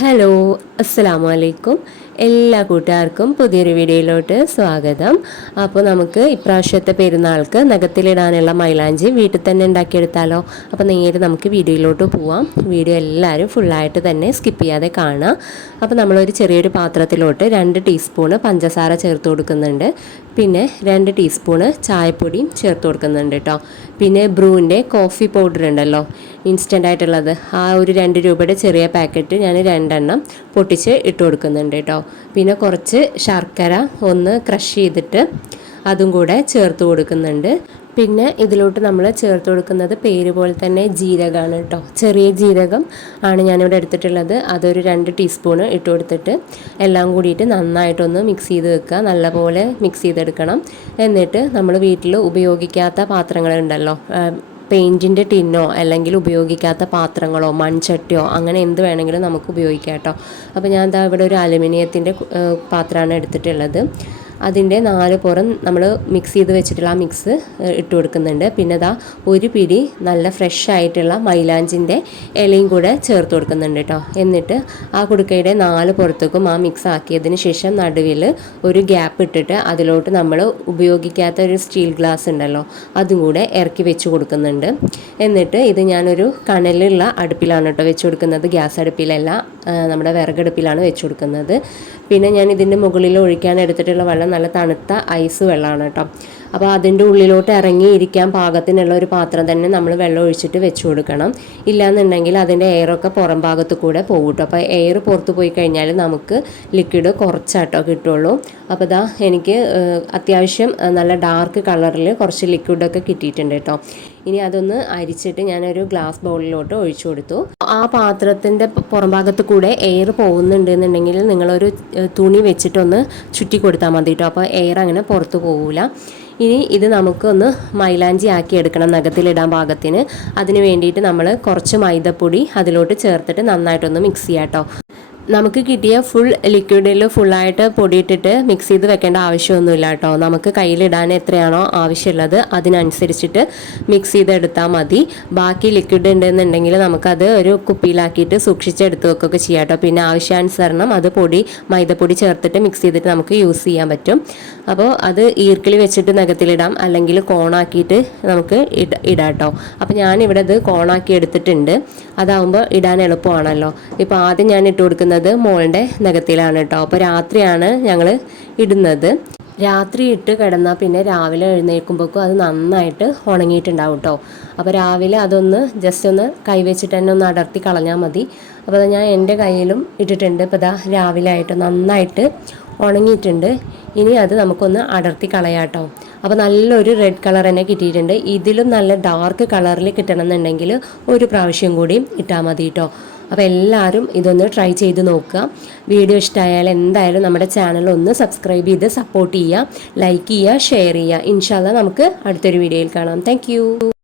Hello, അസ്സലാമു അലൈക്കും. എല്ലാ കൂട്ടുകാർക്കും പുതിയൊരു വീഡിയോയിലോട്ട് സ്വാഗതം. അപ്പോൾ നമുക്ക് ഇപ്രാവശ്യത്തെ പെരുന്നാൾക്ക് നഖത്തിലിടാനുള്ള മൈലാഞ്ചി വീട്ടിൽ തന്നെ ഉണ്ടാക്കിയെടുത്താലോ? അപ്പോൾ നേരെ നമുക്ക് വീഡിയോയിലോട്ട് പോവാം. വീഡിയോ എല്ലാവരും ഫുള്ളായിട്ട് തന്നെ സ്കിപ്പ് ചെയ്യാതെ കാണാം. അപ്പോൾ നമ്മളൊരു ചെറിയൊരു പാത്രത്തിലോട്ട് 2 ടീസ്പൂണ് പഞ്ചസാര ചേർത്ത് കൊടുക്കുന്നുണ്ട്. പിന്നെ 2 ടീസ്പൂണ് ചായപ്പൊടിയും ചേർത്ത് കൊടുക്കുന്നുണ്ട് കേട്ടോ. പിന്നെ ബ്രൂവിൻ്റെ കോഫി പൗഡർ ഉണ്ടല്ലോ, ഇൻസ്റ്റൻ്റ് ആയിട്ടുള്ളത്, ആ ഒരു 2 രൂപയുടെ ചെറിയ പാക്കറ്റ് ഞാൻ 2 എണ്ണം പൊട്ടിച്ച് ഇട്ട് കൊടുക്കുന്നുണ്ട് കേട്ടോ. പിന്നെ കുറച്ച് ശർക്കര ഒന്ന് ക്രഷ് ചെയ്തിട്ട് അതും കൂടെ ചേർത്ത് കൊടുക്കുന്നുണ്ട്. പിന്നെ ഇതിലോട്ട് നമ്മൾ ചേർത്ത് കൊടുക്കുന്നത് പേര് പോലെ തന്നെ ജീരകമാണ് കേട്ടോ. ചെറിയ ജീരകം ആണ് ഞാനിവിടെ എടുത്തിട്ടുള്ളത്. അതൊരു 2 ടീസ്പൂണ് ഇട്ട് കൊടുത്തിട്ട് എല്ലാം കൂടിയിട്ട് നന്നായിട്ടൊന്ന് മിക്സ് ചെയ്ത് വെക്കുക. നല്ലപോലെ മിക്സ് ചെയ്തെടുക്കണം. എന്നിട്ട് നമ്മൾ വീട്ടിൽ ഉപയോഗിക്കാത്ത പാത്രങ്ങളുണ്ടല്ലോ, പെയിൻറ്റിൻ്റെ ടിന്നോ അല്ലെങ്കിൽ ഉപയോഗിക്കാത്ത പാത്രങ്ങളോ മൺചട്ടിയോ അങ്ങനെ എന്ത് വേണമെങ്കിലും നമുക്ക് ഉപയോഗിക്കാം കേട്ടോ. അപ്പോൾ ഞാൻ ദാ ഇവിടെ ഒരു അലുമിനിയത്തിൻ്റെ പാത്രമാണ് എടുത്തിട്ടുള്ളത്. അതിൻ്റെ 4 പുറം നമ്മൾ മിക്സ് ചെയ്ത് വെച്ചിട്ടുള്ള ആ മിക്സ് ഇട്ട് കൊടുക്കുന്നുണ്ട്. പിന്നെ ദാ ഒരു പിടി നല്ല ഫ്രഷ് ആയിട്ടുള്ള മൈലാഞ്ചിൻ്റെ ഇലയും കൂടെ ചേർത്ത് കൊടുക്കുന്നുണ്ട് കേട്ടോ. എന്നിട്ട് ആ കുടുക്കയുടെ 4 പുറത്തേക്കും ആ മിക്സ് ആക്കിയതിന് ശേഷം നടുവിൽ ഒരു ഗ്യാപ്പ് ഇട്ടിട്ട് അതിലോട്ട് നമ്മൾ ഉപയോഗിക്കാത്ത ഒരു സ്റ്റീൽ ഗ്ലാസ് ഉണ്ടല്ലോ, അതും കൂടെ ഇറക്കി വെച്ച് കൊടുക്കുന്നുണ്ട്. എന്നിട്ട് ഇത് ഞാനൊരു കനലുള്ള അടുപ്പിലാണ് കേട്ടോ വെച്ച് കൊടുക്കുന്നത്. ഗ്യാസ് അടുപ്പിലല്ല, നമ്മുടെ വിറകടുപ്പിലാണ് വെച്ച് കൊടുക്കുന്നത്. പിന്നെ ഞാൻ ഇതിൻ്റെ മുകളിൽ ഒഴിക്കാൻ എടുത്തിട്ടുള്ള വെള്ളം നല്ല തണുത്ത ഐസ് വെള്ളമാണ് കേട്ടോ. അപ്പോൾ അതിൻ്റെ ഉള്ളിലോട്ട് ഇറങ്ങിയിരിക്കാൻ പാകത്തിനുള്ള ഒരു പാത്രം തന്നെ നമ്മൾ വെള്ളം ഒഴിച്ചിട്ട് വെച്ച് കൊടുക്കണം. ഇല്ലയെന്നുണ്ടെങ്കിൽ അതിൻ്റെ എയറൊക്കെ പുറം ഭാഗത്ത് കൂടെ പോകും കേട്ടോ. അപ്പോൾ എയർ പുറത്ത് പോയി കഴിഞ്ഞാൽ നമുക്ക് ലിക്വിഡ് കുറച്ചാട്ടോ കിട്ടുള്ളൂ. അപ്പോൾ ഇതാ എനിക്ക് അത്യാവശ്യം നല്ല ഡാർക്ക് കളറിൽ കുറച്ച് ലിക്വിഡൊക്കെ കിട്ടിയിട്ടുണ്ട് കേട്ടോ. ഇനി അതൊന്ന് അരിച്ചിട്ട് ഞാനൊരു ഗ്ലാസ് ബൗളിലോട്ട് ഒഴിച്ചു കൊടുത്തു. ആ പാത്രത്തിൻ്റെ പുറം ഭാഗത്ത് കൂടെ എയർ പോകുന്നുണ്ട് എന്നുണ്ടെങ്കിൽ നിങ്ങളൊരു തുണി വെച്ചിട്ടൊന്ന് ചുറ്റി കൊടുത്താൽ മതി കേട്ടോ. അപ്പോൾ എയർ അങ്ങനെ പുറത്ത് പോകില്ല. ഇനി ഇത് നമുക്കൊന്ന് മൈലാഞ്ചി ആക്കി എടുക്കണം നഖത്തിലിടാൻ പാകത്തിന്. അതിന് വേണ്ടിയിട്ട് നമ്മൾ കുറച്ച് മൈദപ്പൊടി അതിലോട്ട് ചേർത്തിട്ട് നന്നായിട്ടൊന്ന് മിക്സ് ചെയ്യാം കേട്ടോ. നമുക്ക് കിട്ടിയ ഫുൾ ലിക്വിഡിൽ ഫുള്ളായിട്ട് പൊടിയിട്ടിട്ട് മിക്സ് ചെയ്ത് വെക്കേണ്ട ആവശ്യമൊന്നുമില്ല കേട്ടോ. നമുക്ക് കയ്യിലിടാൻ എത്രയാണോ ആവശ്യമുള്ളത് അതിനനുസരിച്ചിട്ട് മിക്സ് ചെയ്തെടുത്താൽ മതി. ബാക്കി ലിക്വിഡ് ഉണ്ടെന്നുണ്ടെങ്കിൽ നമുക്കത് ഒരു കുപ്പിയിലാക്കിയിട്ട് സൂക്ഷിച്ചെടുത്ത് വെക്കുകയൊക്കെ ചെയ്യാം കേട്ടോ. പിന്നെ ആവശ്യാനുസരണം അത് മൈദപ്പൊടി ചേർത്തിട്ട് മിക്സ് ചെയ്തിട്ട് നമുക്ക് യൂസ് ചെയ്യാൻ പറ്റും. അപ്പോൾ അത് ഈർക്കിളി വെച്ചിട്ട് നഖത്തിലിടാം, അല്ലെങ്കിൽ കോണാക്കിയിട്ട് നമുക്ക് ഇടാം കേട്ടോ. അപ്പോൾ ഞാനിവിടെ ഇത് കോണാക്കി എടുത്തിട്ടുണ്ട്. അതാവുമ്പോൾ ഇടാൻ എളുപ്പമാണല്ലോ. ഇപ്പോൾ ആദ്യം ഞാൻ ഇട്ട് കൊടുക്കുന്നത് മോളുടെ നഖത്തിലാണ് കേട്ടോ. അപ്പോൾ രാത്രിയാണ് ഞങ്ങൾ ഇടുന്നത്. രാത്രി ഇട്ട് കിടന്നാൽ പിന്നെ രാവിലെ എഴുന്നേൽക്കുമ്പോഴേക്കും അത് നന്നായിട്ട് ഉണങ്ങിയിട്ടുണ്ടാവും കേട്ടോ. അപ്പോൾ രാവിലെ അതൊന്ന് ജസ്റ്റ് ഒന്ന് കൈവച്ചിട്ട് തന്നെ ഒന്ന് അടർത്തി കളഞ്ഞാൽ മതി. അപ്പോൾ ഞാൻ എൻ്റെ കയ്യിലും ഇട്ടിട്ടുണ്ട്. ഇപ്പോൾ ഇതാ രാവിലെ ആയിട്ട് നന്നായിട്ട് ഉണങ്ങിയിട്ടുണ്ട്. ഇനി അത് നമുക്കൊന്ന് അടർത്തി കളയാം കേട്ടോ. അപ്പോൾ നല്ലൊരു റെഡ് കളർ തന്നെ കിട്ടിയിട്ടുണ്ട്. ഇതിലും നല്ല ഡാർക്ക് കളറിൽ കിട്ടണമെന്നുണ്ടെങ്കിൽ ഒരു പ്രാവശ്യം കൂടി ഇട്ടാൽ മതി കേട്ടോ. അപ്പോൾ എല്ലാവരും ഇതൊന്ന് ട്രൈ ചെയ്ത് നോക്കുക. വീഡിയോ ഇഷ്ടമായാൽ എന്തായാലും നമ്മുടെ ചാനൽ ഒന്ന് സബ്സ്ക്രൈബ് ചെയ്ത് സപ്പോർട്ട് ചെയ്യുക, ലൈക്ക് ചെയ്യുക, ഷെയർ ചെയ്യുക. ഇൻഷാ അല്ലാഹ് നമുക്ക് അടുത്തൊരു വീഡിയോയിൽ കാണാം. താങ്ക്